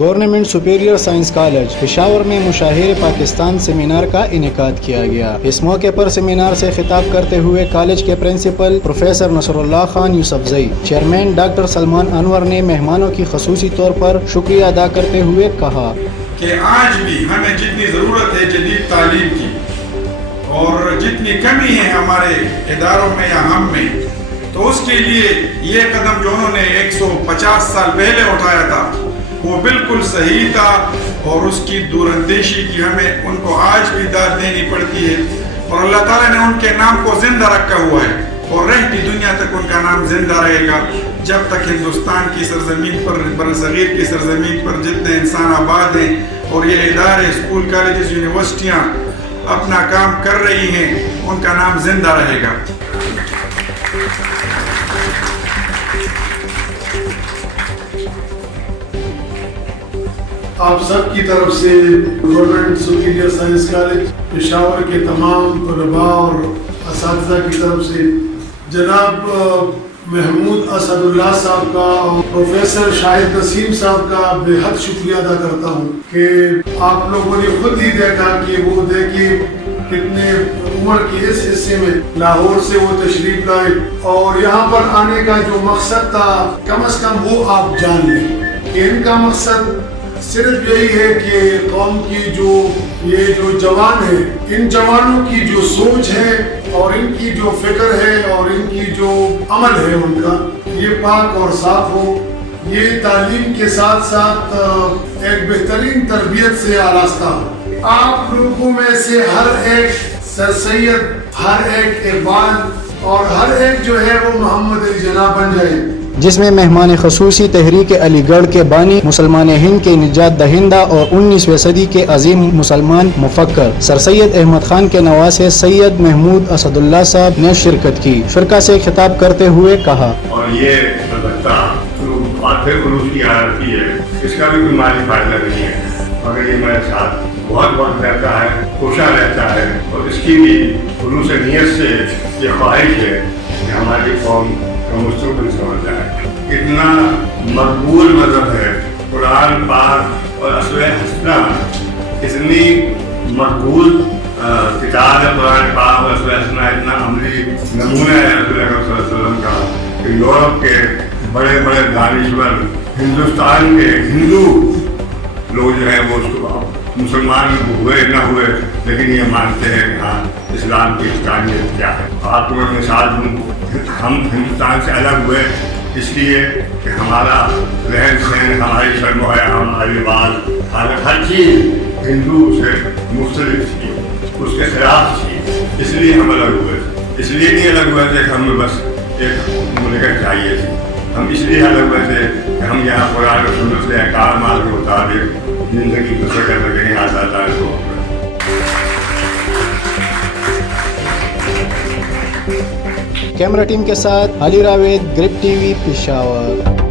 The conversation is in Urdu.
Government superior science college Peshawar میں مشاہیر پاکستان سیمینار کا انعقاد کیا گیا۔ اس موقع پر سیمینار سے خطاب کرتے ہوئے کالج کے پرنسپل پروفیسر نصر اللہ خان یوسفزئی، چیئرمین ڈاکٹر سلمان انور نے مہمانوں کی خصوصی طور پر شکریہ ادا کرتے ہوئے کہا کہ آج بھی ہمیں جتنی ضرورت ہے جدید تعلیم کی اور جتنی کمی ہے ہمارے اداروں میں یا ہم میں، تو اس کے لیے یہ قدم جو انہوں نے 150 سال پہلے اٹھایا تھا وہ بالکل صحیح تھا، اور اس کی دور اندیشی کی ہمیں ان کو آج بھی داد دینی پڑتی ہے، اور اللہ تعالیٰ نے ان کے نام کو زندہ رکھا ہوا ہے اور رہتی دنیا تک ان کا نام زندہ رہے گا، جب تک ہندوستان کی سرزمین پر، برصغیر کی سرزمین پر جتنے انسان آباد ہیں اور یہ ادارے، اسکول، کالجز، یونیورسٹیاں اپنا کام کر رہی ہیں، ان کا نام زندہ رہے گا۔ آپ سب کی طرف سے government superior science college Peshawar کے تمام طلباء اور اساتذہ کی طرف سے جناب محمود اسد اللہ صاحب کا اور پروفیسر شاہد نسیم صاحب کا بے حد شکریہ ادا کرتا ہوں کہ آپ لوگوں نے خود ہی دیکھا کہ وہ دیکھیے کتنے عمر کے اس حصے میں لاہور سے وہ تشریف لائے، اور یہاں پر آنے کا جو مقصد تھا کم از کم وہ آپ جان لیں کہ ان کا مقصد صرف یہی ہے کہ قوم کی یہ جو جوان ہیں، ان جوانوں کی جو سوچ ہے اور ان کی جو فکر ہے اور ان کی جو عمل ہے ان کا، یہ پاک اور صاف ہو، یہ تعلیم کے ساتھ ساتھ ایک بہترین تربیت سے آراستہ ہو۔ آپ لوگوں میں سے ہر ایک سر سید، ہر ایک اقبال اور ہر ایک جو ہے وہ محمد علی جناح بن جائے، جس میں مہمان خصوصی تحریک علی گڑھ کے بانی، مسلمان ہند کے نجات دہندہ اور 19ویں صدی کے عظیم مسلمان مفکر سر سید احمد خان کے نواسے سید محمود اسد اللہ صاحب نے شرکت کی۔ شرکا سے خطاب کرتے ہوئے کہا اور یہ البتہ عروج کی آتی ہے، اس کا بھی کوئی مالی فائدہ نہیں ہے، مگر یہ میرے ساتھ بہت وقت رہتا ہے، کوشاں رہتا ہے، اور اس کی بھی خلوص نیت سے یہ خواہش ہے کہ ہماری قوم کا مستقبل سمجھ جائے۔ اتنا مقبول مذہب ہے قرآن پاک اور اسوہ حسنہ، اتنی مقبول کتاب ہے قرآن پاک اور اسوہ حسنہ، اتنا عملی نمونہ ہے رسول اکرم صلی اللہ علیہ وسلم کا کہ یورپ کے بڑے بڑے دانشور، ہندوستان کے ہندو لوگ جو ہیں وہ اس کو مسلمان ہوئے نہ ہوئے لیکن یہ مانتے ہیں کہ ہاں اسلام کی حقانیت کیا ہے۔ آپ کو میں مثال دوں، ہم ہندوستان سے الگ ہوئے اس لیے کہ ہمارا رہن سہن، ہماری شرم و حیا، ہماری لباس، ہر چیز ہندو سے مختلف تھی، اس کے خلاف تھی، اس لیے ہم الگ ہوئے۔ اس لیے نہیں الگ ہوئے تھے کہ ہمیں بس ایک مملکت چاہیے تھی، ہم اس لیے الگ ہوئے تھے کہ ہم یہاں قرآن و سنت سے احکامات کے مطابق زندگی بسر کر سکیں، یہاں آزاد کو۔ کیمرہ ٹیم کے ساتھ علی راوید، گریپ ٹی وی، پشاور۔